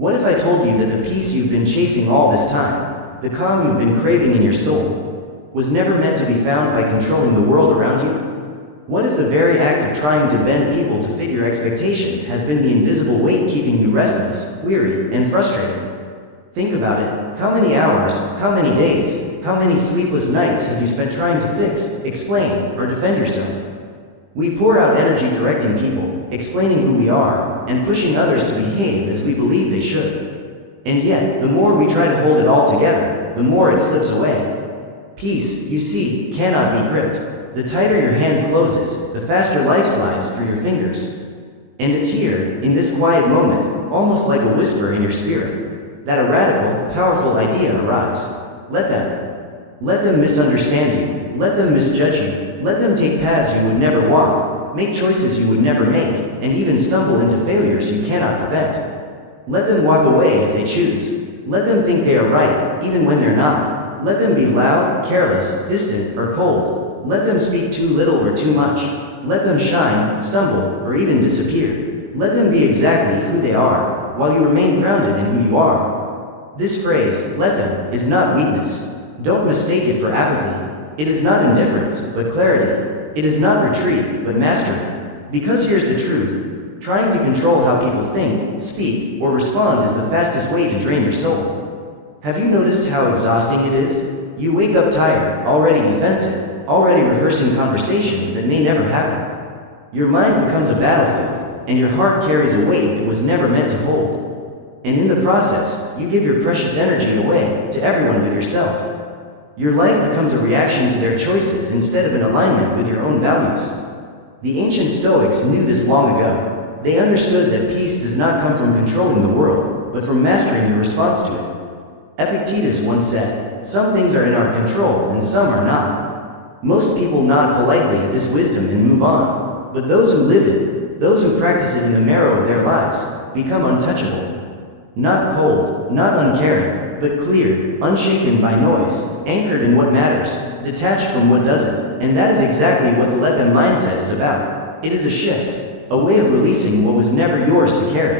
What if I told you that the peace you've been chasing all this time, the calm you've been craving in your soul, was never meant to be found by controlling the world around you? What if the very act of trying to bend people to fit your expectations has been the invisible weight keeping you restless, weary, and frustrated? Think about it. How many hours, how many days, how many sleepless nights have you spent trying to fix, explain, or defend yourself? We pour out energy correcting people, explaining who we are, and pushing others to behave as we believe they should. And yet, the more we try to hold it all together, the more it slips away. Peace, you see, cannot be gripped. The tighter your hand closes, the faster life slides through your fingers. And it's here, in this quiet moment, almost like a whisper in your spirit, that a radical, powerful idea arrives. Let them. Let them misunderstand you. Let them misjudge you. Let them take paths you would never walk, make choices you would never make, and even stumble into failures you cannot prevent. Let them walk away if they choose. Let them think they are right, even when they're not. Let them be loud, careless, distant, or cold. Let them speak too little or too much. Let them shine, stumble, or even disappear. Let them be exactly who they are, while you remain grounded in who you are. This phrase, let them, is not weakness. Don't mistake it for apathy. It is not indifference, but clarity. It is not retreat, but mastery. Because here's the truth. Trying to control how people think, speak, or respond is the fastest way to drain your soul. Have you noticed how exhausting it is? You wake up tired, already defensive, already rehearsing conversations that may never happen. Your mind becomes a battlefield, and your heart carries a weight it was never meant to hold. And in the process, you give your precious energy away to everyone but yourself. Your life becomes a reaction to their choices instead of an alignment with your own values. The ancient Stoics knew this long ago. They understood that peace does not come from controlling the world, but from mastering your response to it. Epictetus once said, "Some things are in our control and some are not." Most people nod politely at this wisdom and move on, but those who live it, those who practice it in the marrow of their lives, become untouchable. Not cold, not uncaring, but clear, unshaken by noise, anchored in what matters, detached from what doesn't. And that is exactly what the let them mindset is about. It is a shift, a way of releasing what was never yours to carry.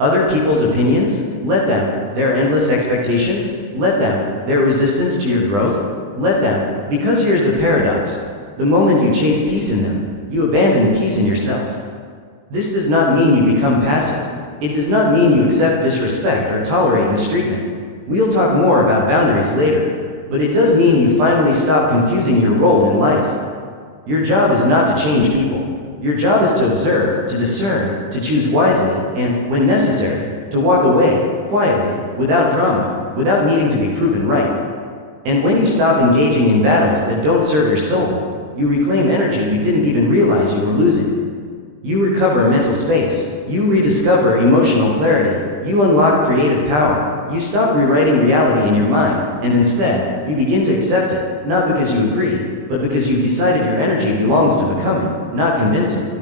Other people's opinions? Let them. Their endless expectations? Let them. Their resistance to your growth? Let them. Because here's the paradox. The moment you chase peace in them, you abandon peace in yourself. This does not mean you become passive. It does not mean you accept disrespect or tolerate mistreatment. We'll talk more about boundaries later, but it does mean you finally stop confusing your role in life. Your job is not to change people. Your job is to observe, to discern, to choose wisely, and, when necessary, to walk away, quietly, without drama, without needing to be proven right. And when you stop engaging in battles that don't serve your soul, you reclaim energy you didn't even realize you were losing. You recover mental space. You rediscover emotional clarity. You unlock creative power. You stop rewriting reality in your mind, and instead, you begin to accept it, not because you agree, but because you've decided your energy belongs to becoming, not convincing.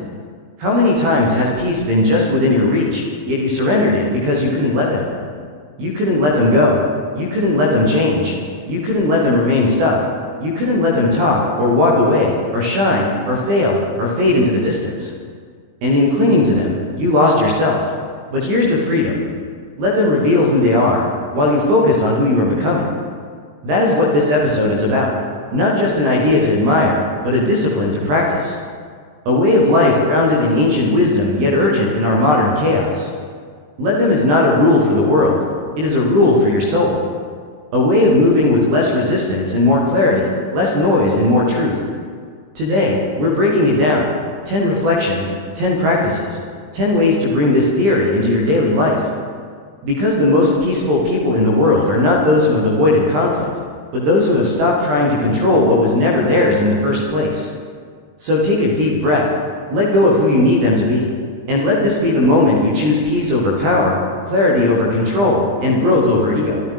How many times has peace been just within your reach, yet you surrendered it because you couldn't let them? You couldn't let them go. You couldn't let them change. You couldn't let them remain stuck. You couldn't let them talk, or walk away, or shine, or fail, or fade into the distance. And in clinging to them, you lost yourself. But here's the freedom. Let them reveal who they are, while you focus on who you are becoming. That is what this episode is about. Not just an idea to admire, but a discipline to practice. A way of life grounded in ancient wisdom yet urgent in our modern chaos. Let them is not a rule for the world, it is a rule for your soul. A way of moving with less resistance and more clarity, less noise and more truth. Today, we're breaking it down. 10 reflections, 10 practices, 10 ways to bring this theory into your daily life. Because the most peaceful people in the world are not those who have avoided conflict, but those who have stopped trying to control what was never theirs in the first place. So take a deep breath, let go of who you need them to be, and let this be the moment you choose peace over power, clarity over control, and growth over ego.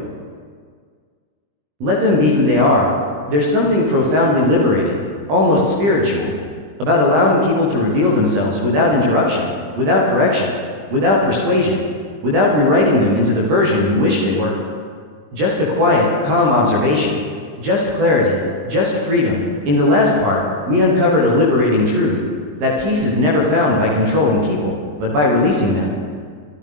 Let them be who they are. There's something profoundly liberating, almost spiritual, about allowing people to reveal themselves without interruption, without correction, without persuasion, without rewriting them into the version you wish they were. Just a quiet, calm observation. Just clarity. Just freedom. In the last part, we uncovered a liberating truth, that peace is never found by controlling people, but by releasing them.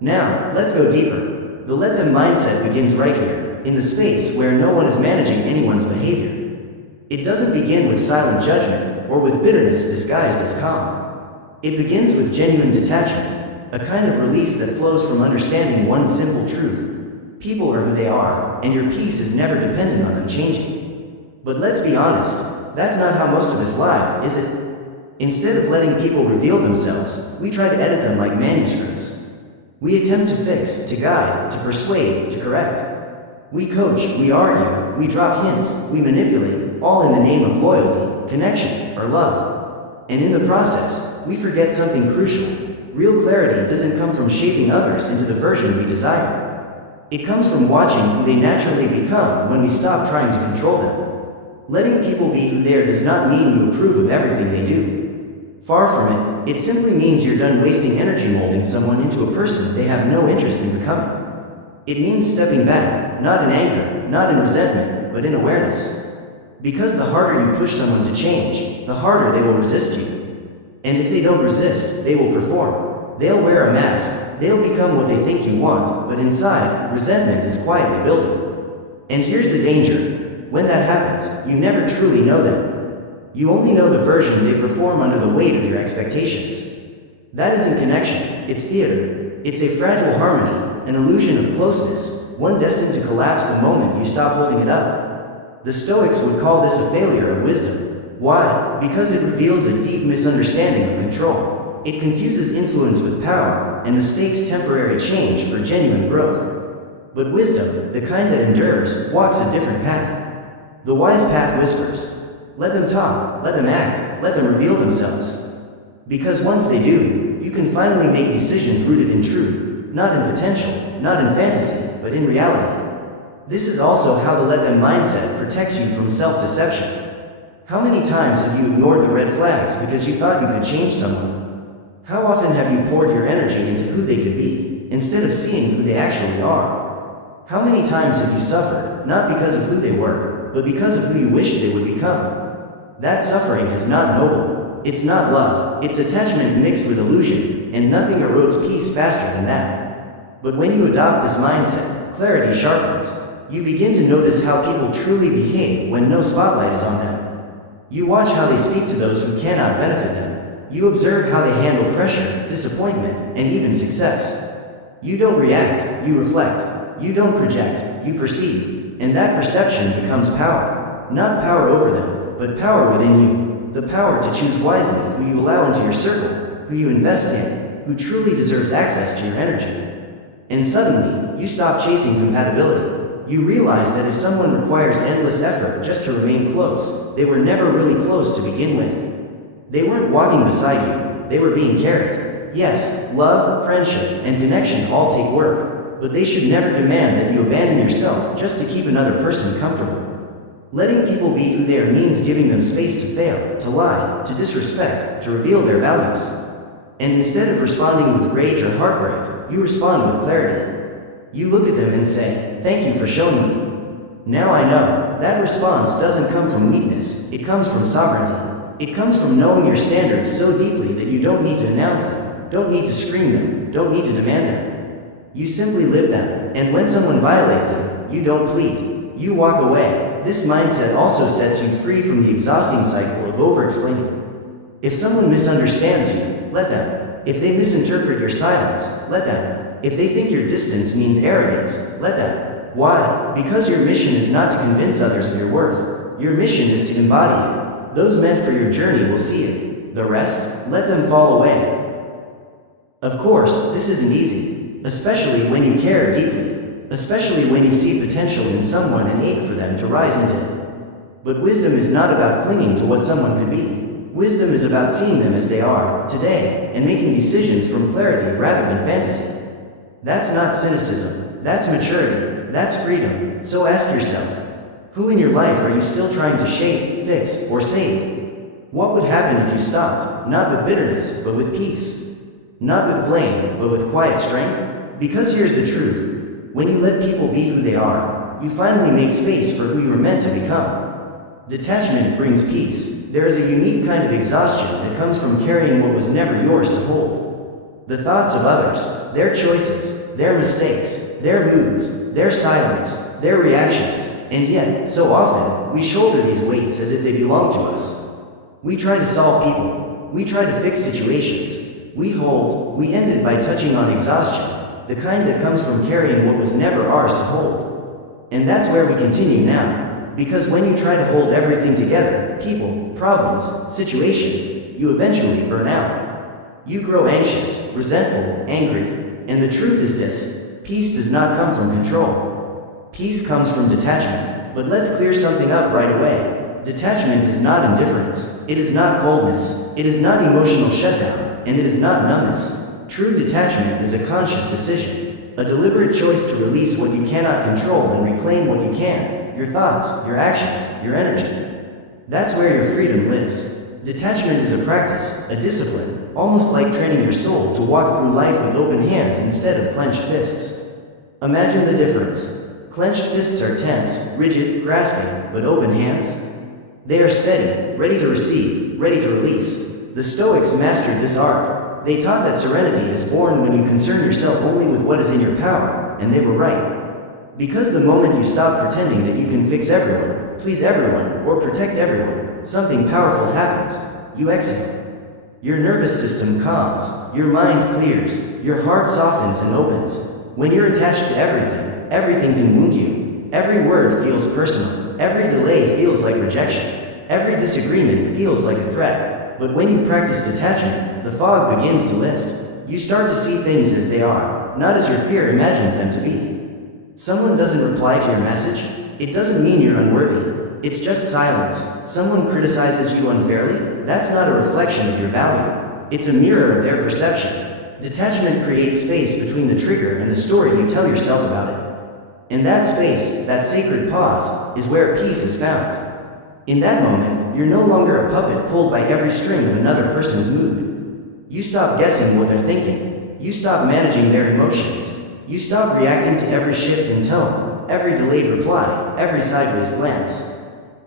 Now, let's go deeper. The let them mindset begins right here, in the space where no one is managing anyone's behavior. It doesn't begin with silent judgment, or with bitterness disguised as calm. It begins with genuine detachment, a kind of release that flows from understanding one simple truth. People are who they are, and your peace is never dependent on them changing. But let's be honest, that's not how most of us live, is it? Instead of letting people reveal themselves, we try to edit them like manuscripts. We attempt to fix, to guide, to persuade, to correct. We coach, we argue, we drop hints, we manipulate, all in the name of loyalty, connection, or love. And in the process, we forget something crucial. Real clarity doesn't come from shaping others into the version we desire. It comes from watching who they naturally become when we stop trying to control them. Letting people be who they are does not mean you approve of everything they do. Far from it, it simply means you're done wasting energy molding someone into a person they have no interest in becoming. It means stepping back, not in anger, not in resentment, but in awareness. Because the harder you push someone to change, the harder they will resist you. And if they don't resist, they will perform. They'll wear a mask, they'll become what they think you want, but inside, resentment is quietly building. And here's the danger. When that happens, you never truly know them. You only know the version they perform under the weight of your expectations. That isn't connection, it's theater. It's a fragile harmony, an illusion of closeness, one destined to collapse the moment you stop holding it up. The Stoics would call this a failure of wisdom. Why? Because it reveals a deep misunderstanding of control. It confuses influence with power, and mistakes temporary change for genuine growth. But wisdom, the kind that endures, walks a different path. The wise path whispers. Let them talk, let them act, let them reveal themselves. Because once they do, you can finally make decisions rooted in truth, not in potential, not in fantasy, but in reality. This is also how the let them mindset protects you from self-deception. How many times have you ignored the red flags because you thought you could change someone? How often have you poured your energy into who they could be, instead of seeing who they actually are? How many times have you suffered, not because of who they were, but because of who you wished they would become? That suffering is not noble. It's not love. It's attachment mixed with illusion, and nothing erodes peace faster than that. But when you adopt this mindset, clarity sharpens. You begin to notice how people truly behave when no spotlight is on them. You watch how they speak to those who cannot benefit them. You observe how they handle pressure, disappointment, and even success. You don't react, you reflect. You don't project, you perceive. And that perception becomes power. Not power over them, but power within you. The power to choose wisely who you allow into your circle, who you invest in, who truly deserves access to your energy. And suddenly, you stop chasing compatibility. You realize that if someone requires endless effort just to remain close, they were never really close to begin with. They weren't walking beside you, they were being carried. Yes, love, friendship, and connection all take work, but they should never demand that you abandon yourself just to keep another person comfortable. Letting people be who they are means giving them space to fail, to lie, to disrespect, to reveal their values. And instead of responding with rage or heartbreak, you respond with clarity. You look at them and say, "Thank you for showing me. Now I know." That response doesn't come from weakness, it comes from sovereignty. It comes from knowing your standards so deeply that you don't need to announce them, don't need to scream them, don't need to demand them. You simply live them, and when someone violates them, you don't plead. You walk away. This mindset also sets you free from the exhausting cycle of over-explaining. If someone misunderstands you, let them. If they misinterpret your silence, let them. If they think your distance means arrogance, let them. Why? Because your mission is not to convince others of your worth. Your mission is to embody it. Those meant for your journey will see it. The rest, let them fall away. Of course, this isn't easy, especially when you care deeply. Especially when you see potential in someone and ache for them to rise into it. But wisdom is not about clinging to what someone could be. Wisdom is about seeing them as they are, today, and making decisions from clarity rather than fantasy. That's not cynicism, that's maturity, that's freedom. So ask yourself, who in your life are you still trying to shape, fix, or save? What would happen if you stopped, not with bitterness, but with peace? Not with blame, but with quiet strength? Because here's the truth. When you let people be who they are, you finally make space for who you were meant to become. Detachment brings peace. There is a unique kind of exhaustion that comes from carrying what was never yours to hold. The thoughts of others, their choices, their mistakes, their moods, their silence, their reactions, and yet, so often, we shoulder these weights as if they belong to us. We try to solve people. We try to fix situations. We ended by touching on exhaustion, the kind that comes from carrying what was never ours to hold. And that's where we continue now, because when you try to hold everything together, people, problems, situations, you eventually burn out. You grow anxious, resentful, angry, and the truth is this: peace does not come from control. Peace comes from detachment. But let's clear something up right away. Detachment is not indifference. It is not coldness. It is not emotional shutdown. And it is not numbness. True detachment is a conscious decision. A deliberate choice to release what you cannot control and reclaim what you can. Your thoughts, your actions, your energy. That's where your freedom lives. Detachment is a practice, a discipline, almost like training your soul to walk through life with open hands instead of clenched fists. Imagine the difference. Clenched fists are tense, rigid, grasping, but open hands? They are steady, ready to receive, ready to release. The Stoics mastered this art. They taught that serenity is born when you concern yourself only with what is in your power, and they were right. Because the moment you stop pretending that you can fix everyone, please everyone, or protect everyone, something powerful happens. You exhale. Your nervous system calms, your mind clears, your heart softens and opens. When you're attached to everything, everything can wound you. Every word feels personal. Every delay feels like rejection. Every disagreement feels like a threat. But when you practice detachment, the fog begins to lift. You start to see things as they are, not as your fear imagines them to be. Someone doesn't reply to your message. It doesn't mean you're unworthy. It's just silence. Someone criticizes you unfairly. That's not a reflection of your value. It's a mirror of their perception. Detachment creates space between the trigger and the story you tell yourself about it. And that space, that sacred pause, is where peace is found. In that moment, you're no longer a puppet pulled by every string of another person's mood. You stop guessing what they're thinking. You stop managing their emotions. You stop reacting to every shift in tone, every delayed reply, every sideways glance.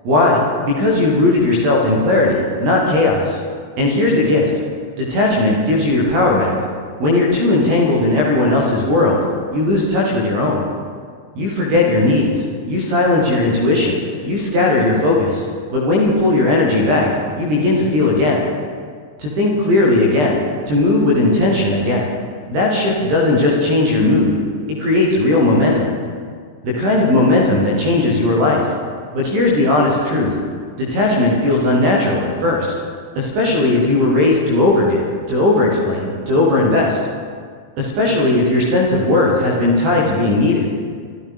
Why? Because you've rooted yourself in clarity, not chaos. And here's the gift. Detachment gives you your power back. When you're too entangled in everyone else's world, you lose touch with your own. You forget your needs, you silence your intuition, you scatter your focus, but when you pull your energy back, you begin to feel again. To think clearly again, to move with intention again. That shift doesn't just change your mood, it creates real momentum. The kind of momentum that changes your life. But here's the honest truth. Detachment feels unnatural at first, especially if you were raised to overgive, to overexplain, to overinvest. Especially if your sense of worth has been tied to being needed.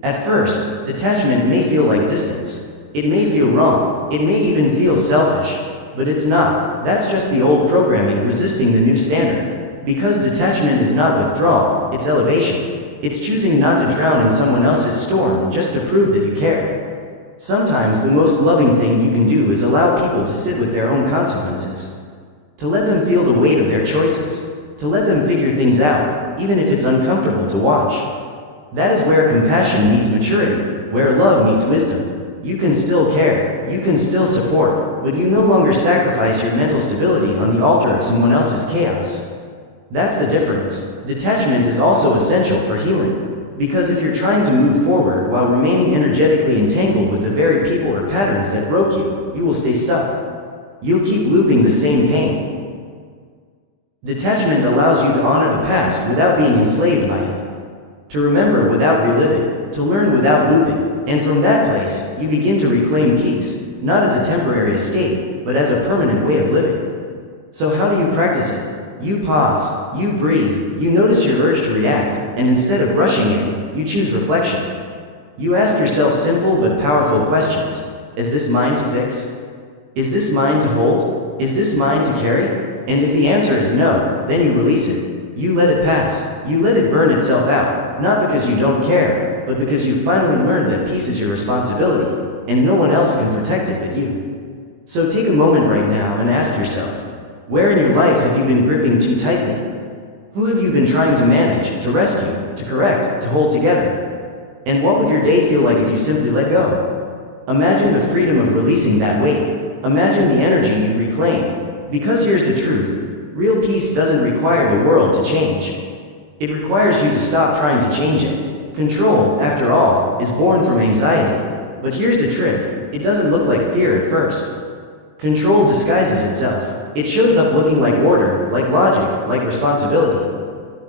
At first, detachment may feel like distance. It may feel wrong. It may even feel selfish. But it's not. That's just the old programming resisting the new standard. Because detachment is not withdrawal, it's elevation. It's choosing not to drown in someone else's storm just to prove that you care. Sometimes the most loving thing you can do is allow people to sit with their own consequences. To let them feel the weight of their choices. To let them figure things out, even if it's uncomfortable to watch. That is where compassion meets maturity, where love meets wisdom. You can still care, you can still support, but you no longer sacrifice your mental stability on the altar of someone else's chaos. That's the difference. Detachment is also essential for healing. Because if you're trying to move forward while remaining energetically entangled with the very people or patterns that broke you, you will stay stuck. You'll keep looping the same pain. Detachment allows you to honor the past without being enslaved by it. To remember without reliving, to learn without looping, and from that place, you begin to reclaim peace, not as a temporary escape, but as a permanent way of living. So how do you practice it? You pause, you breathe, you notice your urge to react, and instead of rushing in, you choose reflection. You ask yourself simple but powerful questions. Is this mine to fix? Is this mine to hold? Is this mine to carry? And if the answer is no, then you release it. You let it pass. You let it burn itself out. Not because you don't care, but because you finally learned that peace is your responsibility, and no one else can protect it but you. So take a moment right now and ask yourself, where in your life have you been gripping too tightly? Who have you been trying to manage, to rescue, to correct, to hold together? And what would your day feel like if you simply let go? Imagine the freedom of releasing that weight. Imagine the energy you'd reclaim. Because here's the truth. Real peace doesn't require the world to change. It requires you to stop trying to change it. Control, after all, is born from anxiety. But here's the trick, it doesn't look like fear at first. Control disguises itself. It shows up looking like order, like logic, like responsibility.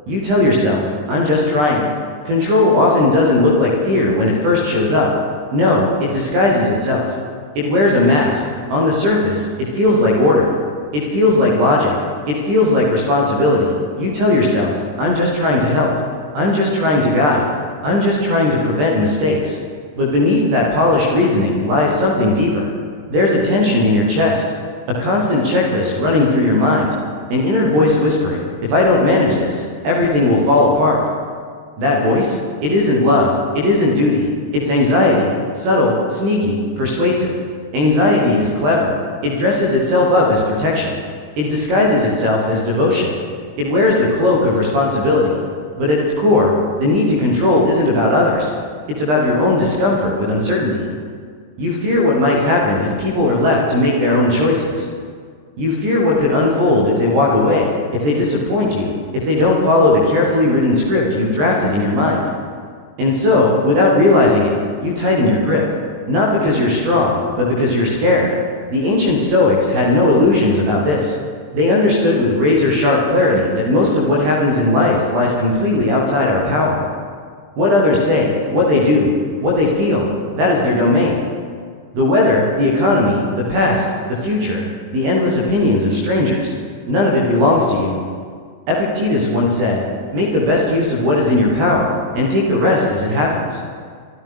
You tell yourself, I'm just trying. Control often doesn't look like fear when it first shows up. No, it disguises itself. It wears a mask. On the surface, it feels like order. It feels like logic. It feels like responsibility. You tell yourself, I'm just trying to help. I'm just trying to guide. I'm just trying to prevent mistakes. But beneath that polished reasoning lies something deeper. There's a tension in your chest, a constant checklist running through your mind, an inner voice whispering, if I don't manage this, everything will fall apart. That voice? It isn't love, it isn't duty, it's anxiety, subtle, sneaky, persuasive. Anxiety is clever. It dresses itself up as protection. It disguises itself as devotion. It wears the cloak of responsibility. But at its core, the need to control isn't about others. It's about your own discomfort with uncertainty. You fear what might happen if people are left to make their own choices. You fear what could unfold if they walk away, if they disappoint you, if they don't follow the carefully written script you've drafted in your mind. And so, without realizing it, you tighten your grip, not because you're strong, but because you're scared. The ancient Stoics had no illusions about this. They understood with razor-sharp clarity that most of what happens in life lies completely outside our power. What others say, what they do, what they feel, that is their domain. The weather, the economy, the past, the future, the endless opinions of strangers, none of it belongs to you. Epictetus once said, make the best use of what is in your power, and take the rest as it happens.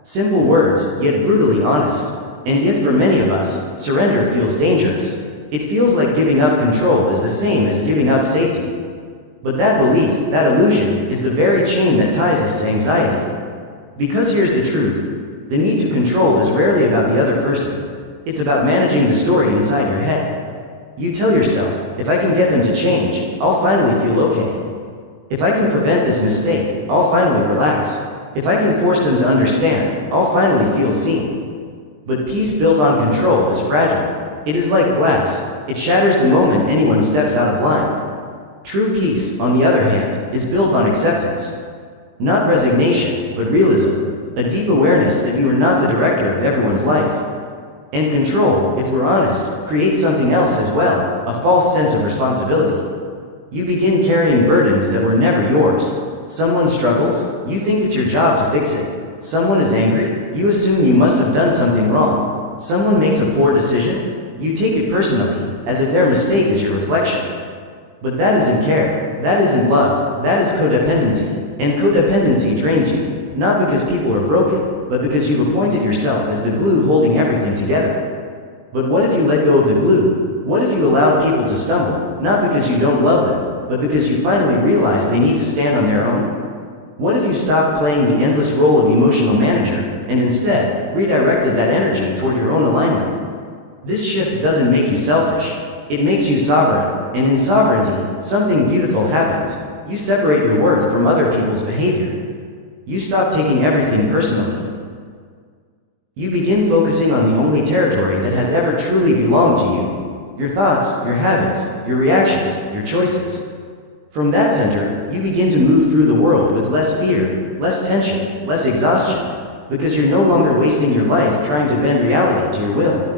Simple words, yet brutally honest. And yet for many of us, surrender feels dangerous. It feels like giving up control is the same as giving up safety. But that belief, that illusion, is the very chain that ties us to anxiety. Because here's the truth. The need to control is rarely about the other person. It's about managing the story inside your head. You tell yourself, if I can get them to change, I'll finally feel okay. If I can prevent this mistake, I'll finally relax. If I can force them to understand, I'll finally feel seen. But peace built on control is fragile. It is like glass. It shatters the moment anyone steps out of line. True peace, on the other hand, is built on acceptance. Not resignation, but realism. A deep awareness that you are not the director of everyone's life. And control, if we're honest, creates something else as well, a false sense of responsibility. You begin carrying burdens that were never yours. Someone struggles, you think it's your job to fix it. Someone is angry, you assume you must have done something wrong. Someone makes a poor decision, you take it personally, as if their mistake is your reflection. But that isn't care, that isn't love, that is codependency. And codependency drains you. Not because people are broken, but because you've appointed yourself as the glue holding everything together. But what if you let go of the glue? What if you allowed people to stumble, not because you don't love them, but because you finally realize they need to stand on their own? What if you stopped playing the endless role of emotional manager, and instead, redirected that energy toward your own alignment? This shift doesn't make you selfish, it makes you sovereign, and in sovereignty, something beautiful happens. You separate your worth from other people's behavior. You stop taking everything personally. You begin focusing on the only territory that has ever truly belonged to you. Your thoughts, your habits, your reactions, your choices. From that center, you begin to move through the world with less fear, less tension, less exhaustion, because you're no longer wasting your life trying to bend reality to your will.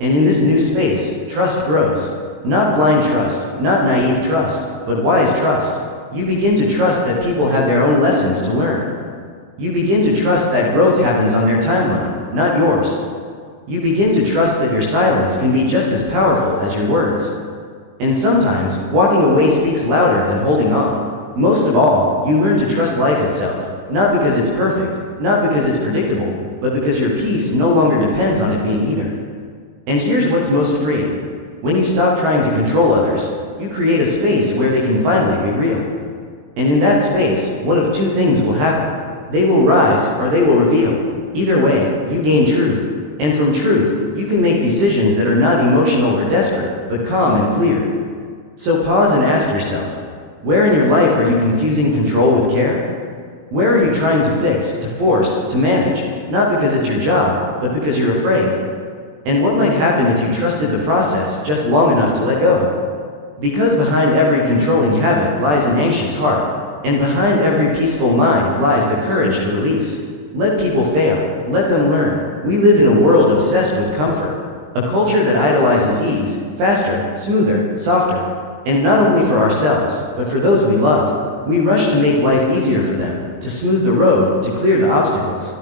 And in this new space, trust grows. Not blind trust, not naive trust, but wise trust. You begin to trust that people have their own lessons to learn. You begin to trust that growth happens on their timeline, not yours. You begin to trust that your silence can be just as powerful as your words. And sometimes, walking away speaks louder than holding on. Most of all, you learn to trust life itself, not because it's perfect, not because it's predictable, but because your peace no longer depends on it being either. And here's what's most freeing. When you stop trying to control others, you create a space where they can finally be real. And in that space, one of two things will happen. They will rise, or they will reveal. Either way, you gain truth. And from truth, you can make decisions that are not emotional or desperate, but calm and clear. So pause and ask yourself, where in your life are you confusing control with care? Where are you trying to fix, to force, to manage, not because it's your job, but because you're afraid? And what might happen if you trusted the process just long enough to let go? Because behind every controlling habit lies an anxious heart. And behind every peaceful mind lies the courage to release. Let people fail, let them learn. We live in a world obsessed with comfort, a culture that idolizes ease, faster, smoother, softer. And not only for ourselves, but for those we love. We rush to make life easier for them, to smooth the road, to clear the obstacles.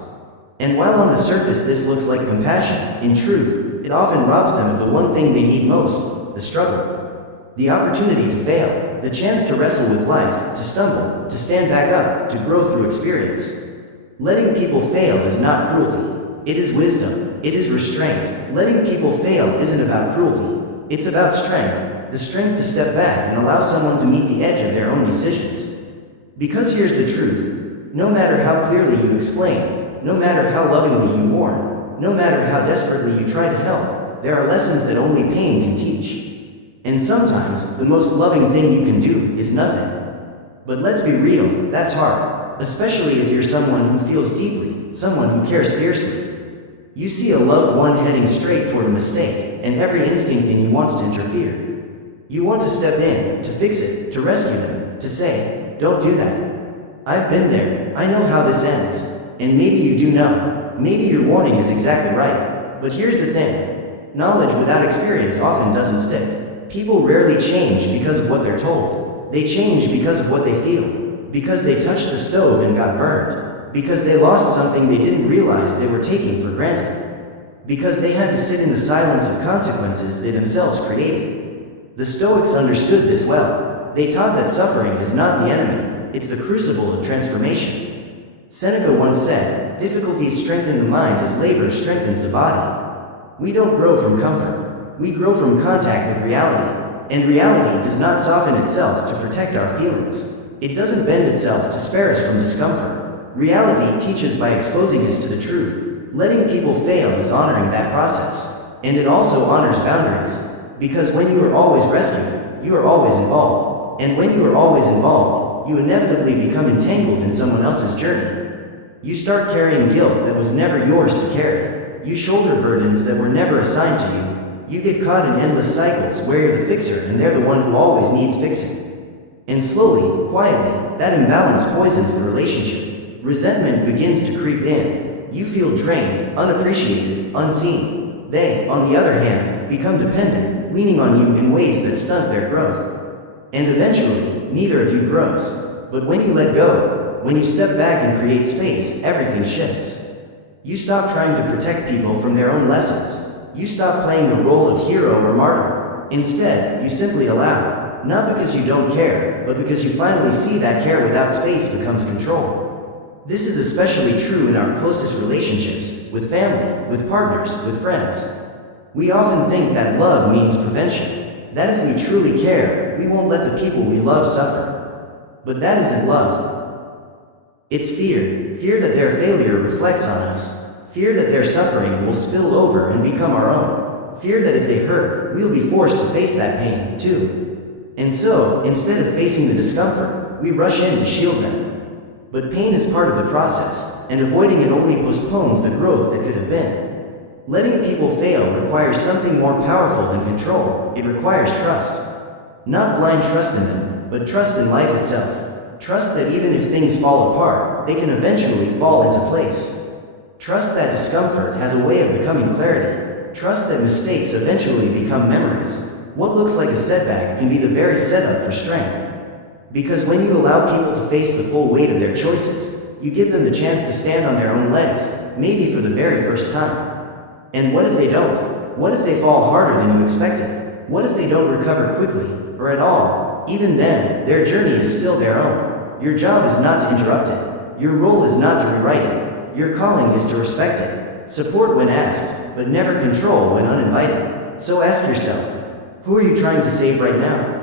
And while on the surface this looks like compassion, in truth, it often robs them of the one thing they need most, the struggle. The opportunity to fail, the chance to wrestle with life, to stumble, to stand back up, to grow through experience. Letting people fail is not cruelty. It is wisdom. It is restraint. Letting people fail isn't about cruelty. It's about strength, the strength to step back and allow someone to meet the edge of their own decisions. Because here's the truth. No matter how clearly you explain, no matter how lovingly you warn, no matter how desperately you try to help, there are lessons that only pain can teach. And sometimes, the most loving thing you can do is nothing. But let's be real, that's hard, especially if you're someone who feels deeply, someone who cares fiercely. You see a loved one heading straight toward a mistake, and every instinct in you wants to interfere. You want to step in, to fix it, to rescue them, to say, don't do that. I've been there, I know how this ends. And maybe you do know, maybe your warning is exactly right. But here's the thing, knowledge without experience often doesn't stick. People rarely change because of what they're told. They change because of what they feel. Because they touched the stove and got burned. Because they lost something they didn't realize they were taking for granted. Because they had to sit in the silence of consequences they themselves created. The Stoics understood this well. They taught that suffering is not the enemy, it's the crucible of transformation. Seneca once said, difficulties strengthen the mind as labor strengthens the body. We don't grow from comfort. We grow from contact with reality. And reality does not soften itself to protect our feelings. It doesn't bend itself to spare us from discomfort. Reality teaches by exposing us to the truth. Letting people fail is honoring that process. And it also honors boundaries. Because when you are always rescued, you are always involved. And when you are always involved, you inevitably become entangled in someone else's journey. You start carrying guilt that was never yours to carry. You shoulder burdens that were never assigned to you. You get caught in endless cycles where you're the fixer and they're the one who always needs fixing. And slowly, quietly, that imbalance poisons the relationship. Resentment begins to creep in. You feel drained, unappreciated, unseen. They, on the other hand, become dependent, leaning on you in ways that stunt their growth. And eventually, neither of you grows. But when you let go, when you step back and create space, everything shifts. You stop trying to protect people from their own lessons. You stop playing the role of hero or martyr. Instead, you simply allow, not because you don't care, but because you finally see that care without space becomes control. This is especially true in our closest relationships, with family, with partners, with friends. We often think that love means prevention, that if we truly care, we won't let the people we love suffer. But that isn't love. It's fear that their failure reflects on us. Fear that their suffering will spill over and become our own. Fear that if they hurt, we'll be forced to face that pain, too. And so, instead of facing the discomfort, we rush in to shield them. But pain is part of the process, and avoiding it only postpones the growth that could have been. Letting people fail requires something more powerful than control. It requires trust. Not blind trust in them, but trust in life itself. Trust that even if things fall apart, they can eventually fall into place. Trust that discomfort has a way of becoming clarity. Trust that mistakes eventually become memories. What looks like a setback can be the very setup for strength. Because when you allow people to face the full weight of their choices, you give them the chance to stand on their own legs, maybe for the very first time. And what if they don't? What if they fall harder than you expected? What if they don't recover quickly, or at all? Even then, their journey is still their own. Your job is not to interrupt it. Your role is not to rewrite it. Your calling is to respect it. Support when asked, but never control when uninvited. So ask yourself, who are you trying to save right now?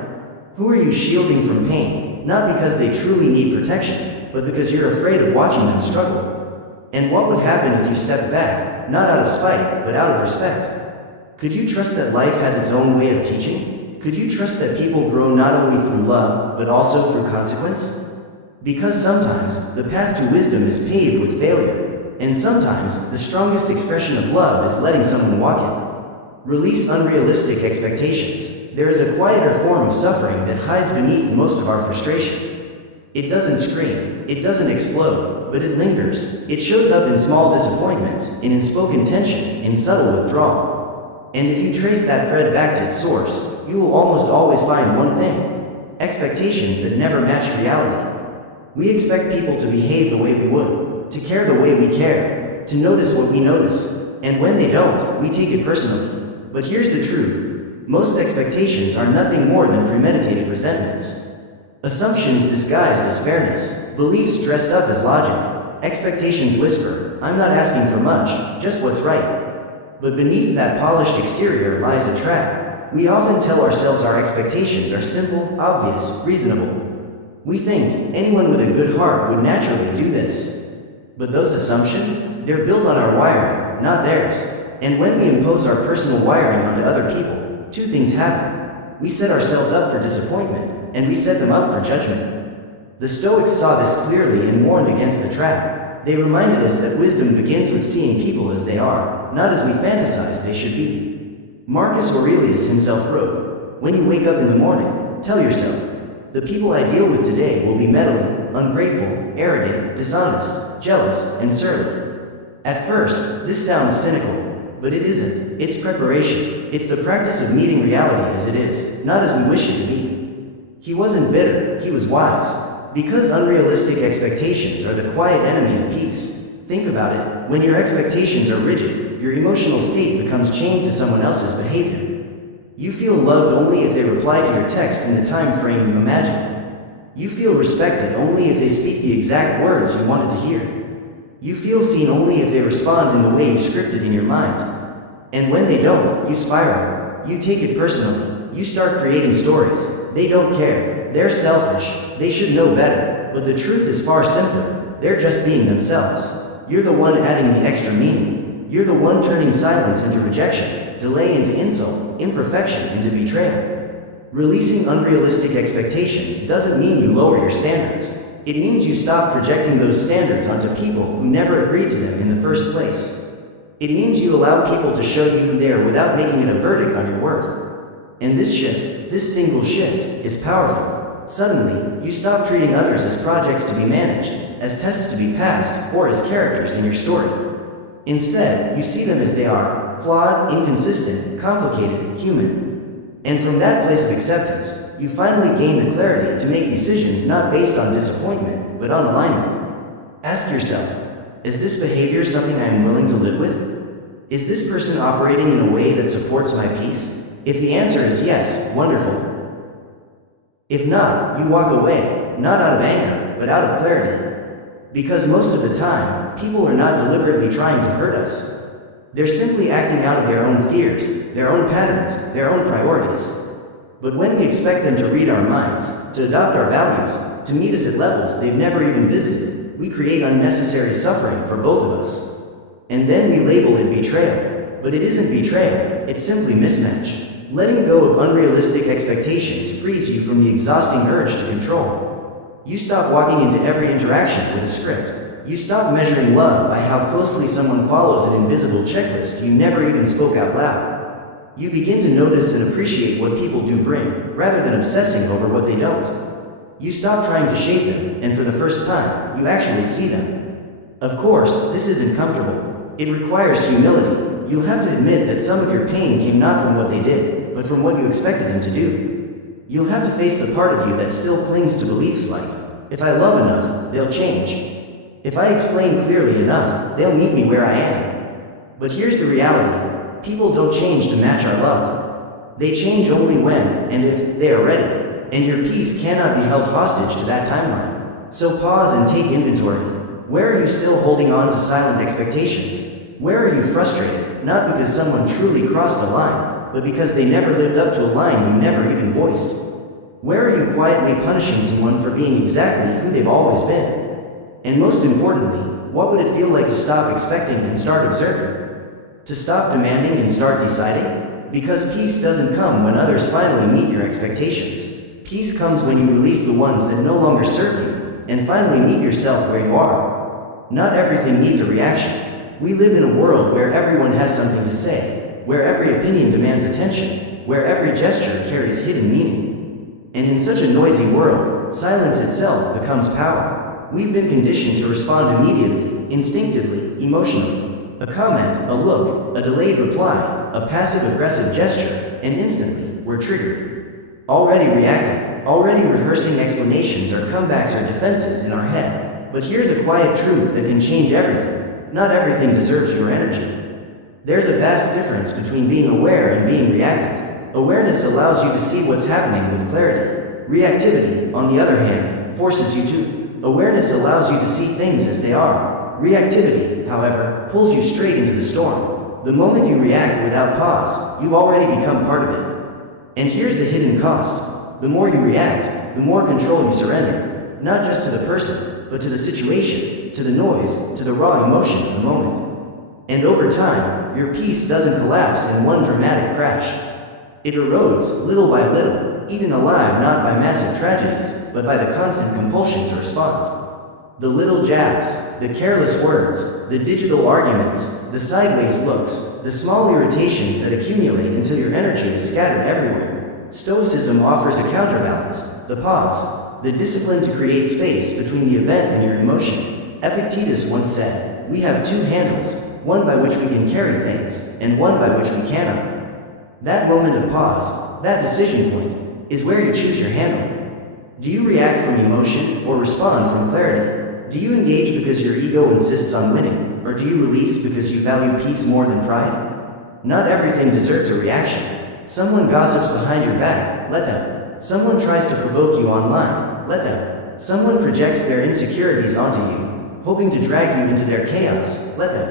Who are you shielding from pain, not because they truly need protection, but because you're afraid of watching them struggle? And what would happen if you stepped back, not out of spite, but out of respect? Could you trust that life has its own way of teaching? Could you trust that people grow not only through love, but also through consequence? Because sometimes, the path to wisdom is paved with failure. And sometimes, the strongest expression of love is letting someone walk it. Release unrealistic expectations. There is a quieter form of suffering that hides beneath most of our frustration. It doesn't scream, it doesn't explode, but it lingers. It shows up in small disappointments, in unspoken tension, in subtle withdrawal. And if you trace that thread back to its source, you will almost always find one thing: expectations that never match reality. We expect people to behave the way we would, to care the way we care, to notice what we notice, and when they don't, we take it personally. But here's the truth: most expectations are nothing more than premeditated resentments. Assumptions disguised as fairness, beliefs dressed up as logic. Expectations whisper, "I'm not asking for much, just what's right." But beneath that polished exterior lies a trap. We often tell ourselves our expectations are simple, obvious, reasonable. We think anyone with a good heart would naturally do this. But those assumptions, they're built on our wiring, not theirs. And when we impose our personal wiring onto other people, two things happen. We set ourselves up for disappointment, and we set them up for judgment. The Stoics saw this clearly and warned against the trap. They reminded us that wisdom begins with seeing people as they are, not as we fantasize they should be. Marcus Aurelius himself wrote, "When you wake up in the morning, tell yourself, the people I deal with today will be meddling, ungrateful, arrogant, dishonest, jealous, and surly." At first, this sounds cynical, but it isn't. It's preparation. It's the practice of meeting reality as it is, not as we wish it to be. He wasn't bitter, he was wise. Because unrealistic expectations are the quiet enemy of peace. Think about it: when your expectations are rigid, your emotional state becomes chained to someone else's behavior. You feel loved only if they reply to your text in the time frame you imagined. You feel respected only if they speak the exact words you wanted to hear. You feel seen only if they respond in the way you scripted in your mind. And when they don't, you spiral. You take it personally. You start creating stories. They don't care. They're selfish. They should know better. But the truth is far simpler. They're just being themselves. You're the one adding the extra meaning. You're the one turning silence into rejection, delay into insult, imperfection into betrayal. Releasing unrealistic expectations doesn't mean you lower your standards. It means you stop projecting those standards onto people who never agreed to them in the first place. It means you allow people to show you who they are without making it a verdict on your worth. And this shift, this single shift, is powerful. Suddenly, you stop treating others as projects to be managed, as tests to be passed, or as characters in your story. Instead, you see them as they are: flawed, inconsistent, complicated, human. And from that place of acceptance, you finally gain the clarity to make decisions not based on disappointment, but on alignment. Ask yourself, is this behavior something I am willing to live with? Is this person operating in a way that supports my peace? If the answer is yes, wonderful. If not, you walk away, not out of anger, but out of clarity. Because most of the time, people are not deliberately trying to hurt us. They're simply acting out of their own fears, their own patterns, their own priorities. But when we expect them to read our minds, to adopt our values, to meet us at levels they've never even visited, we create unnecessary suffering for both of us. And then we label it betrayal. But it isn't betrayal, it's simply mismatch. Letting go of unrealistic expectations frees you from the exhausting urge to control. You stop walking into every interaction with a script. You stop measuring love by how closely someone follows an invisible checklist you never even spoke out loud. You begin to notice and appreciate what people do bring, rather than obsessing over what they don't. You stop trying to shape them, and for the first time, you actually see them. Of course, this isn't comfortable. It requires humility. You'll have to admit that some of your pain came not from what they did, but from what you expected them to do. You'll have to face the part of you that still clings to beliefs like, if I love enough, they'll change. If I explain clearly enough, they'll meet me where I am. But here's the reality: people don't change to match our love. They change only when, and if, they are ready. And your peace cannot be held hostage to that timeline. So pause and take inventory. Where are you still holding on to silent expectations? Where are you frustrated, not because someone truly crossed a line, but because they never lived up to a line you never even voiced? Where are you quietly punishing someone for being exactly who they've always been? And most importantly, what would it feel like to stop expecting and start observing? To stop demanding and start deciding? Because peace doesn't come when others finally meet your expectations. Peace comes when you release the ones that no longer serve you, and finally meet yourself where you are. Not everything needs a reaction. We live in a world where everyone has something to say, where every opinion demands attention, where every gesture carries hidden meaning. And in such a noisy world, silence itself becomes power. We've been conditioned to respond immediately, instinctively, emotionally. A comment, a look, a delayed reply, a passive-aggressive gesture, and instantly, we're triggered. Already reacting, already rehearsing explanations or comebacks or defenses in our head. But here's a quiet truth that can change everything. Not everything deserves your energy. There's a vast difference between being aware and being reactive. Awareness allows you to see what's happening with clarity. Reactivity, on the other hand, forces you to. Awareness allows you to see things as they are. Reactivity, however, pulls you straight into the storm. The moment you react without pause, you've already become part of it. And here's the hidden cost. The more you react, the more control you surrender. Not just to the person, but to the situation, to the noise, to the raw emotion of the moment. And over time, your peace doesn't collapse in one dramatic crash. It erodes, little by little, eaten alive not by massive tragedies, but by the constant compulsion to respond. The little jabs, the careless words, the digital arguments, the sideways looks, the small irritations that accumulate until your energy is scattered everywhere. Stoicism offers a counterbalance, the pause, the discipline to create space between the event and your emotion. Epictetus once said, "We have two handles, one by which we can carry things, and one by which we cannot." That moment of pause, that decision point, is where you choose your handle. Do you react from emotion or respond from clarity? Do you engage because your ego insists on winning, or do you release because you value peace more than pride? Not everything deserves a reaction. Someone gossips behind your back, let them. Someone tries to provoke you online, let them. Someone projects their insecurities onto you, hoping to drag you into their chaos, let them.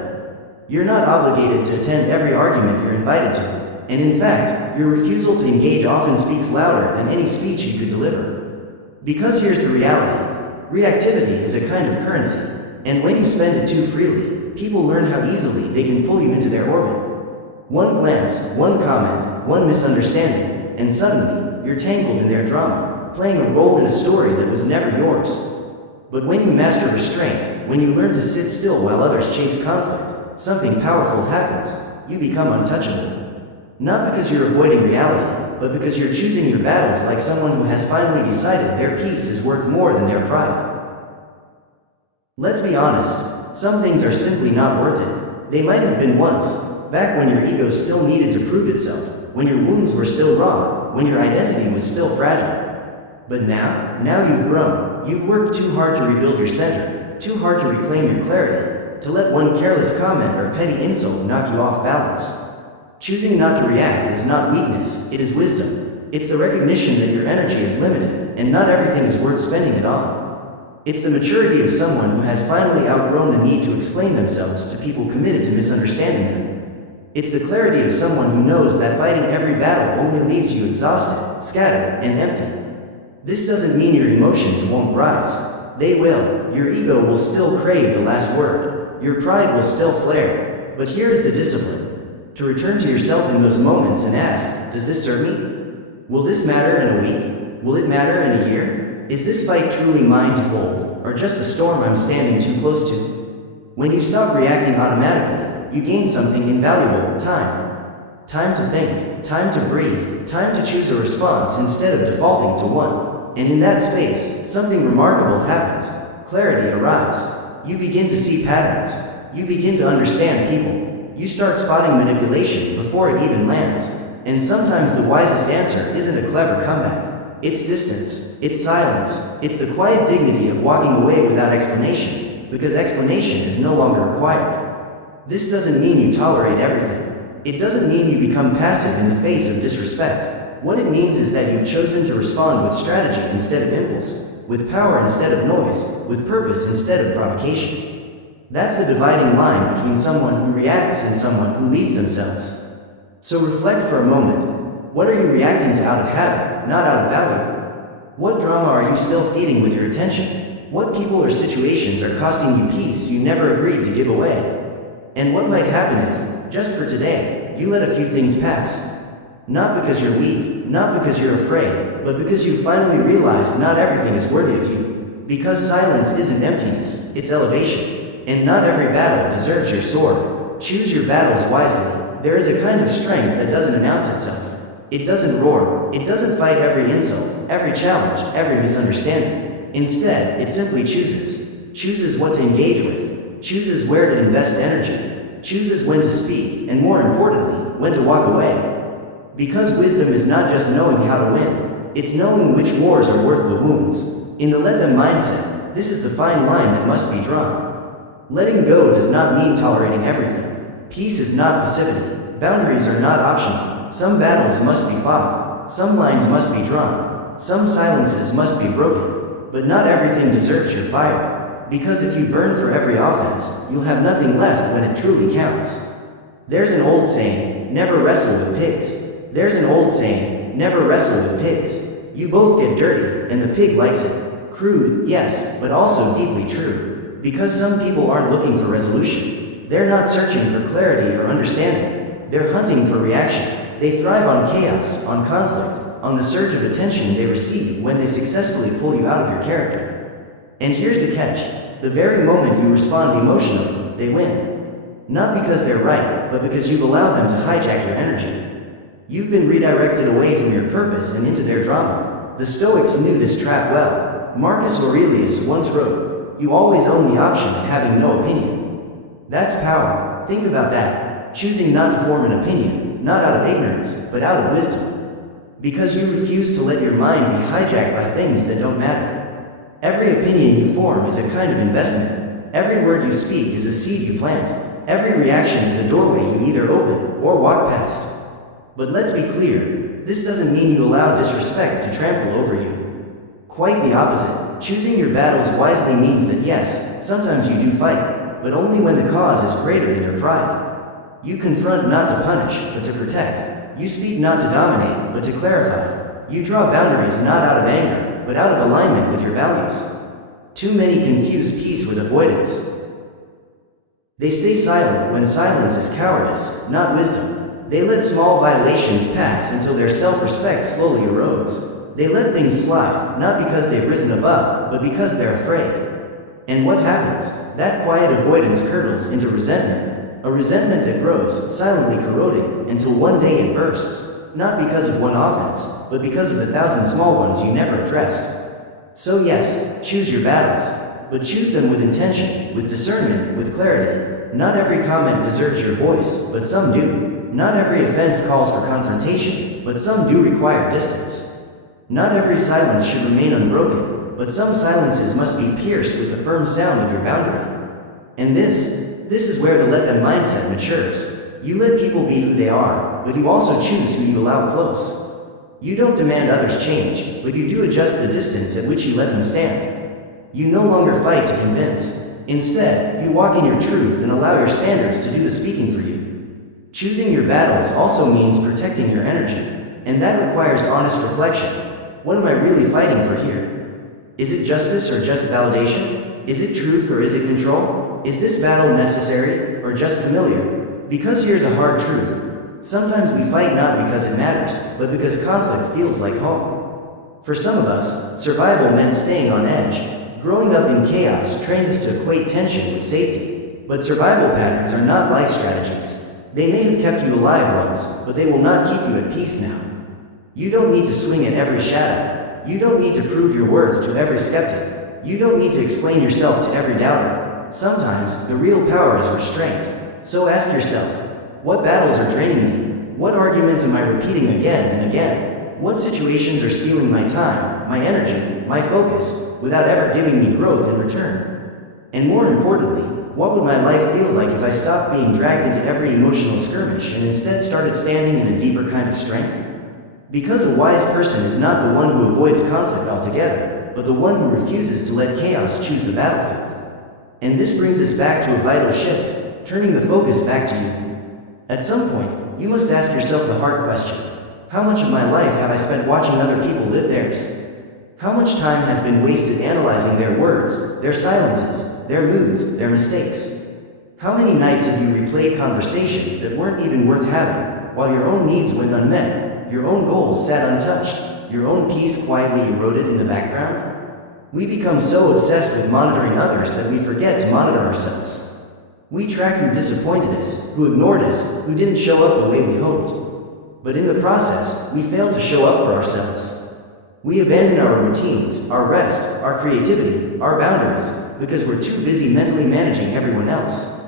You're not obligated to attend every argument you're invited to, and in fact, your refusal to engage often speaks louder than any speech you could deliver. Because here's the reality. Reactivity is a kind of currency, and when you spend it too freely, people learn how easily they can pull you into their orbit. One glance, one comment, one misunderstanding, and suddenly, you're tangled in their drama, playing a role in a story that was never yours. But when you master restraint, when you learn to sit still while others chase conflict, something powerful happens. You become untouchable. Not because you're avoiding reality, but because you're choosing your battles like someone who has finally decided their peace is worth more than their pride. Let's be honest, some things are simply not worth it. They might have been once, back when your ego still needed to prove itself, when your wounds were still raw, when your identity was still fragile. But now you've grown. You've worked too hard to rebuild your center, too hard to reclaim your clarity, to let one careless comment or petty insult knock you off balance. Choosing not to react is not weakness, it is wisdom. It's the recognition that your energy is limited, and not everything is worth spending it on. It's the maturity of someone who has finally outgrown the need to explain themselves to people committed to misunderstanding them. It's the clarity of someone who knows that fighting every battle only leaves you exhausted, scattered, and empty. This doesn't mean your emotions won't rise. They will. Your ego will still crave the last word. Your pride will still flare. But here is the discipline. To return to yourself in those moments and ask, does this serve me? Will this matter in a week? Will it matter in a year? Is this fight truly mine to hold, or just a storm I'm standing too close to? When you stop reacting automatically, you gain something invaluable, time. Time to think, time to breathe, time to choose a response instead of defaulting to one. And in that space, something remarkable happens. Clarity arrives. You begin to see patterns. You begin to understand people. You start spotting manipulation before it even lands. And sometimes the wisest answer isn't a clever comeback. It's distance. It's silence. It's the quiet dignity of walking away without explanation, because explanation is no longer required. This doesn't mean you tolerate everything. It doesn't mean you become passive in the face of disrespect. What it means is that you've chosen to respond with strategy instead of impulse, with power instead of noise, with purpose instead of provocation. That's the dividing line between someone who reacts and someone who leads themselves. So reflect for a moment. What are you reacting to out of habit, not out of value? What drama are you still feeding with your attention? What people or situations are costing you peace you never agreed to give away? And what might happen if, just for today, you let a few things pass? Not because you're weak, not because you're afraid, but because you finally realized not everything is worthy of you. Because silence isn't emptiness, it's elevation. And not every battle deserves your sword. Choose your battles wisely. There is a kind of strength that doesn't announce itself. It doesn't roar. It doesn't fight every insult. every challenge, every misunderstanding. Instead, it simply chooses what to engage with, chooses where to invest energy, chooses when to speak, and more importantly, when to walk away. Because wisdom is not just knowing how to win, it's knowing which wars are worth the wounds. In the let them mindset, this is the fine line that must be drawn. Letting go does not mean tolerating everything. Peace is not passivity. Boundaries are not optional. Some battles must be fought. Some lines must be drawn. Some silences must be broken. But not everything deserves your fire. Because if you burn for every offense, you'll have nothing left when it truly counts. There's an old saying, never wrestle with pigs. There's an old saying, never wrestle with pigs. You both get dirty, and the pig likes it. Crude, yes, but also deeply true. Because some people aren't looking for resolution. They're not searching for clarity or understanding. They're hunting for reaction. They thrive on chaos, on conflict, on the surge of attention they receive when they successfully pull you out of your character. And here's the catch. The very moment you respond emotionally, they win. Not because they're right, but because you've allowed them to hijack your energy. You've been redirected away from your purpose and into their drama. The Stoics knew this trap well. Marcus Aurelius once wrote, "You always own the option of having no opinion." That's power. Think about that. Choosing not to form an opinion, not out of ignorance, but out of wisdom. Because you refuse to let your mind be hijacked by things that don't matter. Every opinion you form is a kind of investment. Every word you speak is a seed you plant. Every reaction is a doorway you either open or walk past. But let's be clear, this doesn't mean you allow disrespect to trample over you. Quite the opposite. Choosing your battles wisely means that yes, sometimes you do fight, but only when the cause is greater than your pride. You confront not to punish, but to protect. You speak not to dominate, but to clarify. You draw boundaries not out of anger, but out of alignment with your values. Too many confuse peace with avoidance. They stay silent when silence is cowardice, not wisdom. They let small violations pass until their self-respect slowly erodes. They let things slide, not because they've risen above, but because they're afraid. And what happens? That quiet avoidance curdles into resentment. A resentment that grows, silently corroding, until one day it bursts. Not because of one offense, but because of 1,000 small ones you never addressed. So yes, choose your battles, but choose them with intention, with discernment, with clarity. Not every comment deserves your voice, but some do. Not every offense calls for confrontation, but some do require distance. Not every silence should remain unbroken, but some silences must be pierced with the firm sound of your boundary. And this is where the let them mindset matures. You let people be who they are, but you also choose who you allow close. You don't demand others change, but you do adjust the distance at which you let them stand. You no longer fight to convince. Instead, you walk in your truth and allow your standards to do the speaking for you. Choosing your battles also means protecting your energy, and that requires honest reflection. What am I really fighting for here? Is it justice or just validation? Is it truth or is it control? Is this battle necessary or just familiar? Because here's a hard truth. Sometimes we fight not because it matters, but because conflict feels like home. For some of us, survival meant staying on edge. Growing up in chaos trained us to equate tension with safety. But survival patterns are not life strategies. They may have kept you alive once, but they will not keep you at peace now. You don't need to swing at every shadow. You don't need to prove your worth to every skeptic. You don't need to explain yourself to every doubter. Sometimes, the real power is restraint. So ask yourself, what battles are draining me? What arguments am I repeating again and again? What situations are stealing my time, my energy, my focus, without ever giving me growth in return? And more importantly, what would my life feel like if I stopped being dragged into every emotional skirmish and instead started standing in a deeper kind of strength? Because a wise person is not the one who avoids conflict altogether, but the one who refuses to let chaos choose the battlefield. And this brings us back to a vital shift, turning the focus back to you. At some point, you must ask yourself the hard question. How much of my life have I spent watching other people live theirs? How much time has been wasted analyzing their words, their silences, their moods, their mistakes? How many nights have you replayed conversations that weren't even worth having, while your own needs went unmet, your own goals sat untouched, your own peace quietly eroded in the background? We become so obsessed with monitoring others that we forget to monitor ourselves. We track who disappointed us, who ignored us, who didn't show up the way we hoped. But in the process, we fail to show up for ourselves. We abandon our routines, our rest, our creativity, our boundaries, because we're too busy mentally managing everyone else.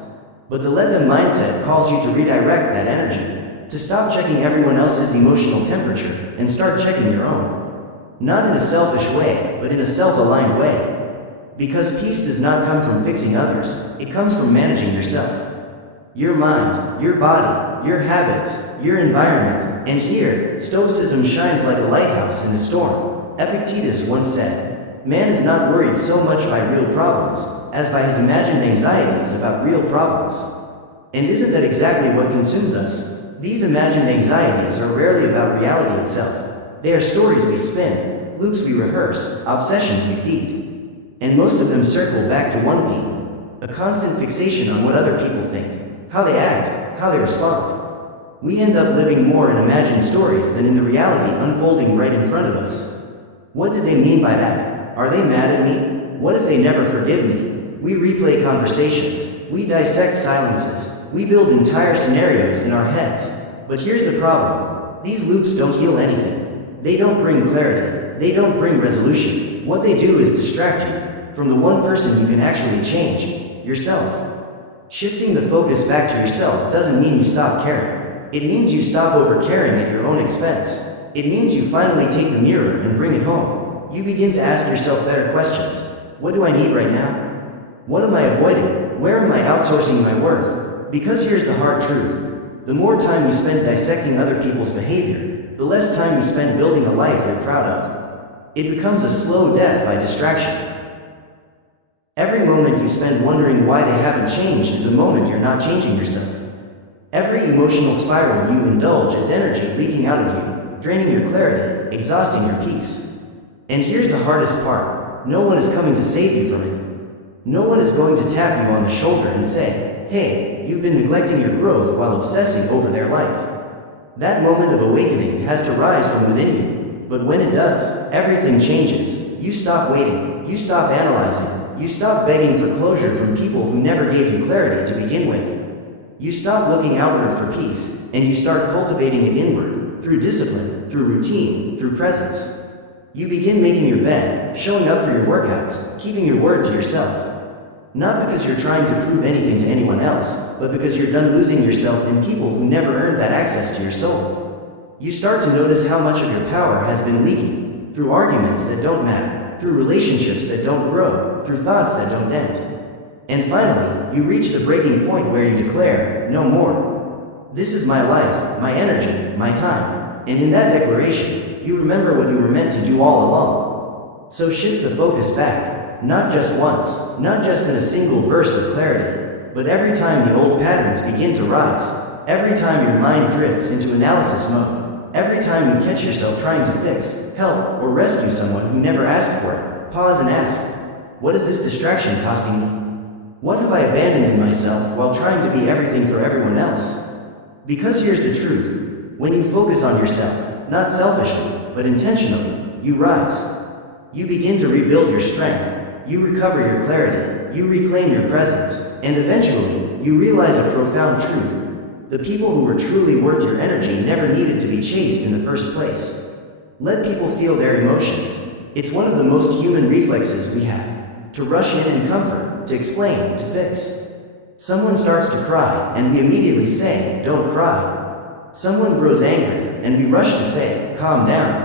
But the let them mindset calls you to redirect that energy, to stop checking everyone else's emotional temperature and start checking your own. Not in a selfish way, but in a self-aligned way. Because peace does not come from fixing others, it comes from managing yourself. Your mind, your body, your habits, your environment, and here, Stoicism shines like a lighthouse in a storm. Epictetus once said, "Man is not worried so much by real problems, as by his imagined anxieties about real problems." And isn't that exactly what consumes us? These imagined anxieties are rarely about reality itself. They are stories we spin, loops we rehearse, obsessions we feed. And most of them circle back to one theme, a constant fixation on what other people think, how they act, how they respond. We end up living more in imagined stories than in the reality unfolding right in front of us. What did they mean by that? Are they mad at me? What if they never forgive me? We replay conversations, we dissect silences, we build entire scenarios in our heads. But here's the problem. These loops don't heal anything. They don't bring clarity. They don't bring resolution. What they do is distract you from the one person you can actually change, yourself. Shifting the focus back to yourself doesn't mean you stop caring. It means you stop over-caring at your own expense. It means you finally take the mirror and bring it home. You begin to ask yourself better questions. What do I need right now? What am I avoiding? Where am I outsourcing my worth? Because here's the hard truth. The more time you spend dissecting other people's behavior, the less time you spend building a life you're proud of. It becomes a slow death by distraction. Every moment you spend wondering why they haven't changed is a moment you're not changing yourself. Every emotional spiral you indulge is energy leaking out of you, draining your clarity, exhausting your peace. And here's the hardest part. No one is coming to save you from it. No one is going to tap you on the shoulder and say, "Hey, you've been neglecting your growth while obsessing over their life." That moment of awakening has to rise from within you. But when it does, everything changes. You stop waiting, you stop analyzing, you stop begging for closure from people who never gave you clarity to begin with. You stop looking outward for peace, and you start cultivating it inward, through discipline, through routine, through presence. You begin making your bed, showing up for your workouts, keeping your word to yourself. Not because you're trying to prove anything to anyone else, but because you're done losing yourself in people who never earned that access to your soul. You start to notice how much of your power has been leaking, through arguments that don't matter, through relationships that don't grow, through thoughts that don't end. And finally, you reach the breaking point where you declare, "No more. This is my life, my energy, my time." And in that declaration, you remember what you were meant to do all along. So shift the focus back, not just once, not just in a single burst of clarity, but every time the old patterns begin to rise, every time your mind drifts into analysis mode, every time you catch yourself trying to fix, help, or rescue someone who never asked for it, pause and ask, what is this distraction costing me? What have I abandoned in myself while trying to be everything for everyone else? Because here's the truth. When you focus on yourself, not selfishly, but intentionally, you rise. You begin to rebuild your strength. You recover your clarity. You reclaim your presence. And eventually, you realize a profound truth. The people who were truly worth your energy never needed to be chased in the first place. Let people feel their emotions. It's one of the most human reflexes we have. To rush in and comfort, to explain, to fix. Someone starts to cry, and we immediately say, "Don't cry." Someone grows angry, and we rush to say, "Calm down."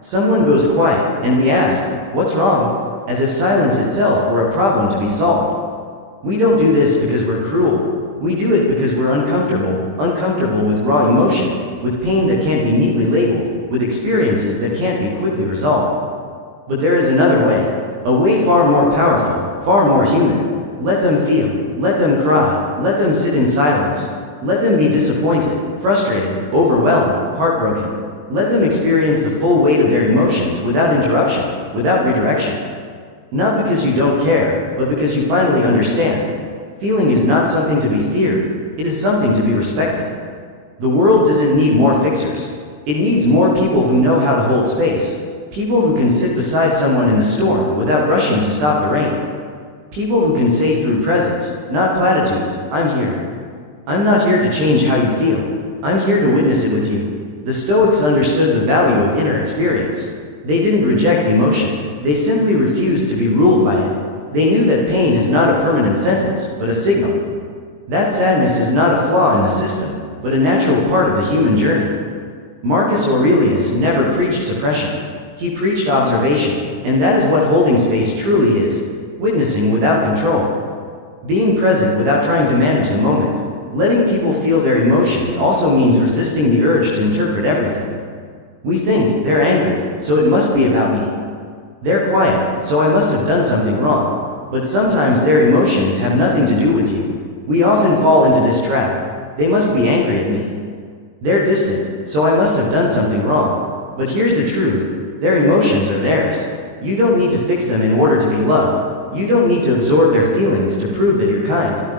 Someone goes quiet, and we ask, "What's wrong?" As if silence itself were a problem to be solved. We don't do this because we're cruel. We do it because we're uncomfortable with raw emotion, with pain that can't be neatly labeled, with experiences that can't be quickly resolved. But there is another way, a way far more powerful, far more human. Let them feel, let them cry, let them sit in silence, let them be disappointed, frustrated, overwhelmed, heartbroken. Let them experience the full weight of their emotions without interruption, without redirection. Not because you don't care, but because you finally understand. Feeling is not something to be feared, it is something to be respected. The world doesn't need more fixers. It needs more people who know how to hold space. People who can sit beside someone in the storm without rushing to stop the rain. People who can say through presence, not platitudes, "I'm here." I'm not here to change how you feel. I'm here to witness it with you. The Stoics understood the value of inner experience. They didn't reject emotion, they simply refused to be ruled by it. They knew that pain is not a permanent sentence, but a signal. That sadness is not a flaw in the system, but a natural part of the human journey. Marcus Aurelius never preached suppression. He preached observation, and that is what holding space truly is, witnessing without control. Being present without trying to manage the moment. Letting people feel their emotions also means resisting the urge to interpret everything. We think, they're angry, so it must be about me. They're quiet, so I must have done something wrong. But sometimes their emotions have nothing to do with you. We often fall into this trap. They must be angry at me. They're distant, so I must have done something wrong. But here's the truth, their emotions are theirs. You don't need to fix them in order to be loved. You don't need to absorb their feelings to prove that you're kind.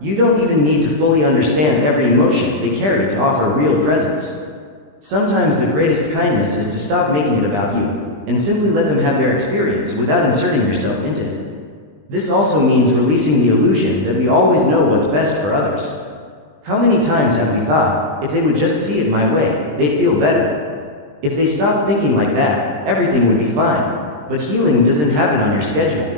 You don't even need to fully understand every emotion they carry to offer real presence. Sometimes the greatest kindness is to stop making it about you, and simply let them have their experience without inserting yourself into it. This also means releasing the illusion that we always know what's best for others. How many times have we thought, if they would just see it my way, they'd feel better? If they stopped thinking like that, everything would be fine. But healing doesn't happen on your schedule.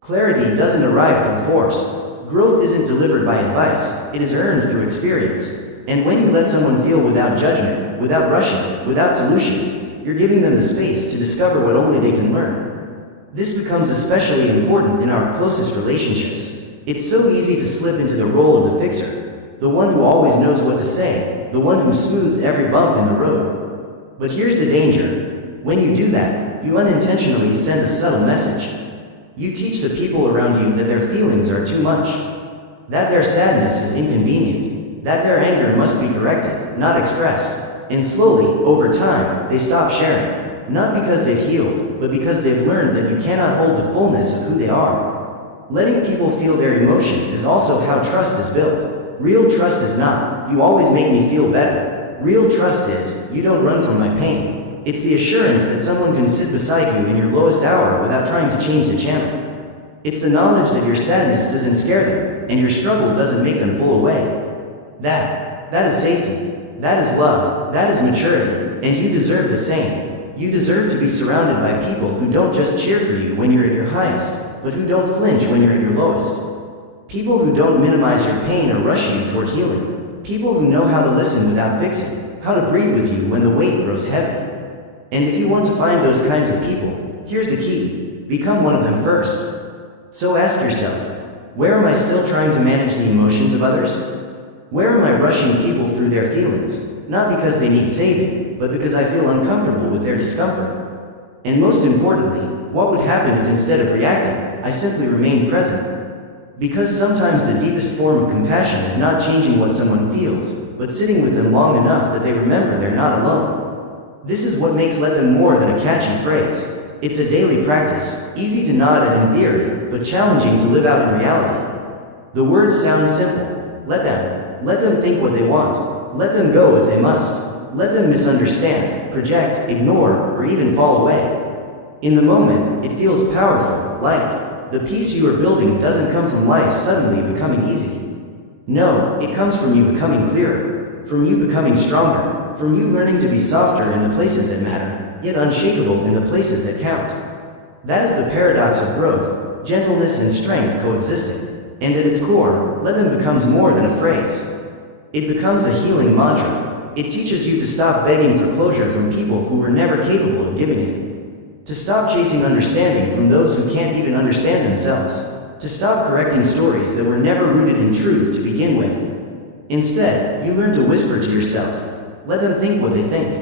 Clarity doesn't arrive through force. Growth isn't delivered by advice, it is earned through experience. And when you let someone feel without judgment, without rushing, without solutions, you're giving them the space to discover what only they can learn. This becomes especially important in our closest relationships. It's so easy to slip into the role of the fixer, the one who always knows what to say, the one who smooths every bump in the road. But here's the danger. When you do that, you unintentionally send a subtle message. You teach the people around you that their feelings are too much, that their sadness is inconvenient, that their anger must be corrected, not expressed. And slowly, over time, they stop sharing, not because they've healed, but because they've learned that you cannot hold the fullness of who they are. Letting people feel their emotions is also how trust is built. Real trust is not, you always make me feel better. Real trust is, you don't run from my pain. It's the assurance that someone can sit beside you in your lowest hour without trying to change the channel. It's the knowledge that your sadness doesn't scare them, and your struggle doesn't make them pull away. That is safety. That is love. That is maturity. And you deserve the same. You deserve to be surrounded by people who don't just cheer for you when you're at your highest, but who don't flinch when you're at your lowest. People who don't minimize your pain or rush you toward healing. People who know how to listen without fixing, how to breathe with you when the weight grows heavy. And if you want to find those kinds of people, here's the key. Become one of them first. So ask yourself, where am I still trying to manage the emotions of others? Where am I rushing people through their feelings, not because they need saving, but because I feel uncomfortable with their discomfort? And most importantly, what would happen if instead of reacting, I simply remained present? Because sometimes the deepest form of compassion is not changing what someone feels, but sitting with them long enough that they remember they're not alone. This is what makes "let them" more than a catchy phrase. It's a daily practice, easy to nod at in theory, but challenging to live out in reality. The words sound simple. Let them. Let them think what they want. Let them go if they must. Let them misunderstand, project, ignore, or even fall away. In the moment, it feels powerful, like the peace you are building doesn't come from life suddenly becoming easy. No, it comes from you becoming clearer, from you becoming stronger, from you learning to be softer in the places that matter, yet unshakable in the places that count. That is the paradox of growth, gentleness and strength coexisting. And at its core, "let them" becomes more than a phrase. It becomes a healing mantra. It teaches you to stop begging for closure from people who were never capable of giving it. To stop chasing understanding from those who can't even understand themselves. To stop correcting stories that were never rooted in truth to begin with. Instead, you learn to whisper to yourself, let them think what they think.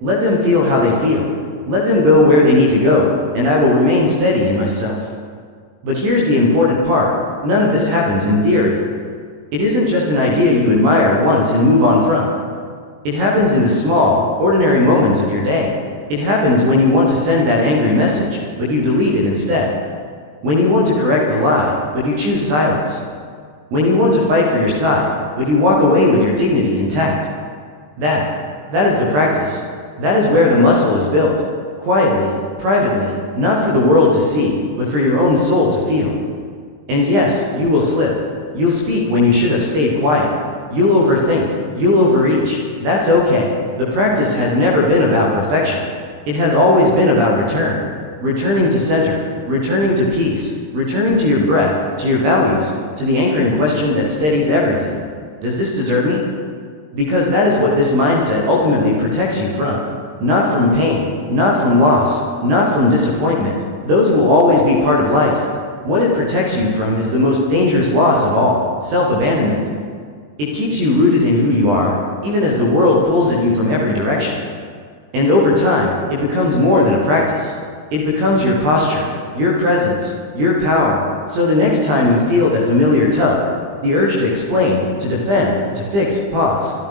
Let them feel how they feel. Let them go where they need to go, and I will remain steady in myself. But here's the important part. None of this happens in theory. It isn't just an idea you admire once and move on from. It happens in the small, ordinary moments of your day. It happens when you want to send that angry message, but you delete it instead. When you want to correct the lie, but you choose silence. When you want to fight for your side, but you walk away with your dignity intact. That is the practice. That is where the muscle is built. Quietly, privately, not for the world to see, but for your own soul to feel. And yes, you will slip. You'll speak when you should have stayed quiet. You'll overthink. You'll overreach. That's okay. The practice has never been about perfection. It has always been about return. Returning to center, returning to peace, returning to your breath, to your values, to the anchoring question that steadies everything. Does this deserve me? Because that is what this mindset ultimately protects you from. Not from pain, not from loss, not from disappointment. Those will always be part of life. What it protects you from is the most dangerous loss of all, self-abandonment. It keeps you rooted in who you are, even as the world pulls at you from every direction. And over time, it becomes more than a practice. It becomes your posture, your presence, your power. So the next time you feel that familiar tug, the urge to explain, to defend, to fix, pause.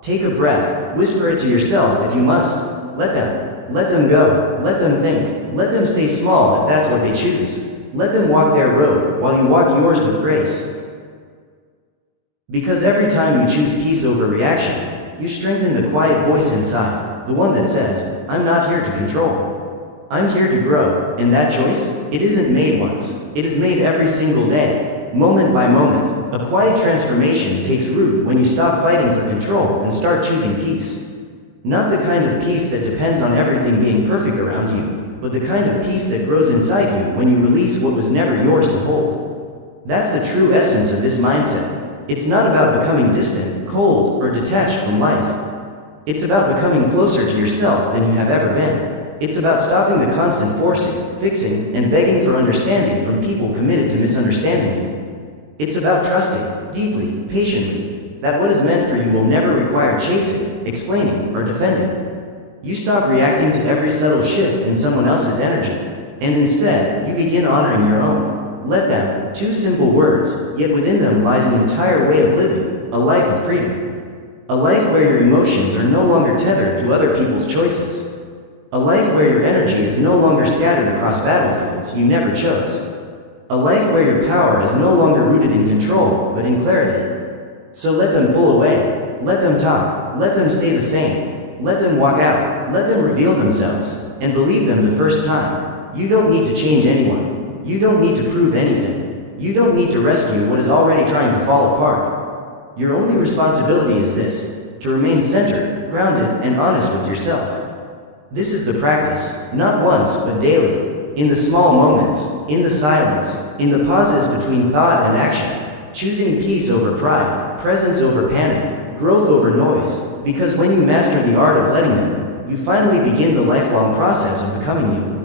Take a breath, whisper it to yourself if you must. Let them go, let them think, let them stay small if that's what they choose. Let them walk their road while you walk yours with grace. Because every time you choose peace over reaction, you strengthen the quiet voice inside, the one that says, I'm not here to control. I'm here to grow, and that choice, it isn't made once, it is made every single day, moment by moment. A quiet transformation takes root when you stop fighting for control and start choosing peace. Not the kind of peace that depends on everything being perfect around you, but the kind of peace that grows inside you when you release what was never yours to hold. That's the true essence of this mindset. It's not about becoming distant, cold, or detached from life. It's about becoming closer to yourself than you have ever been. It's about stopping the constant forcing, fixing, and begging for understanding from people committed to misunderstanding you. It's about trusting, deeply, patiently, that what is meant for you will never require chasing, explaining, or defending. You stop reacting to every subtle shift in someone else's energy, and instead, you begin honoring your own. Let them, two simple words, yet within them lies an entire way of living, a life of freedom. A life where your emotions are no longer tethered to other people's choices. A life where your energy is no longer scattered across battlefields you never chose. A life where your power is no longer rooted in control, but in clarity. So let them pull away, let them talk, let them stay the same, let them walk out, let them reveal themselves, and believe them the first time. You don't need to change anyone. You don't need to prove anything. You don't need to rescue what is already trying to fall apart. Your only responsibility is this, to remain centered, grounded, and honest with yourself. This is the practice, not once, but daily, in the small moments, in the silence, in the pauses between thought and action, choosing peace over pride, presence over panic, growth over noise, because when you master the art of letting them, you finally begin the lifelong process of becoming you.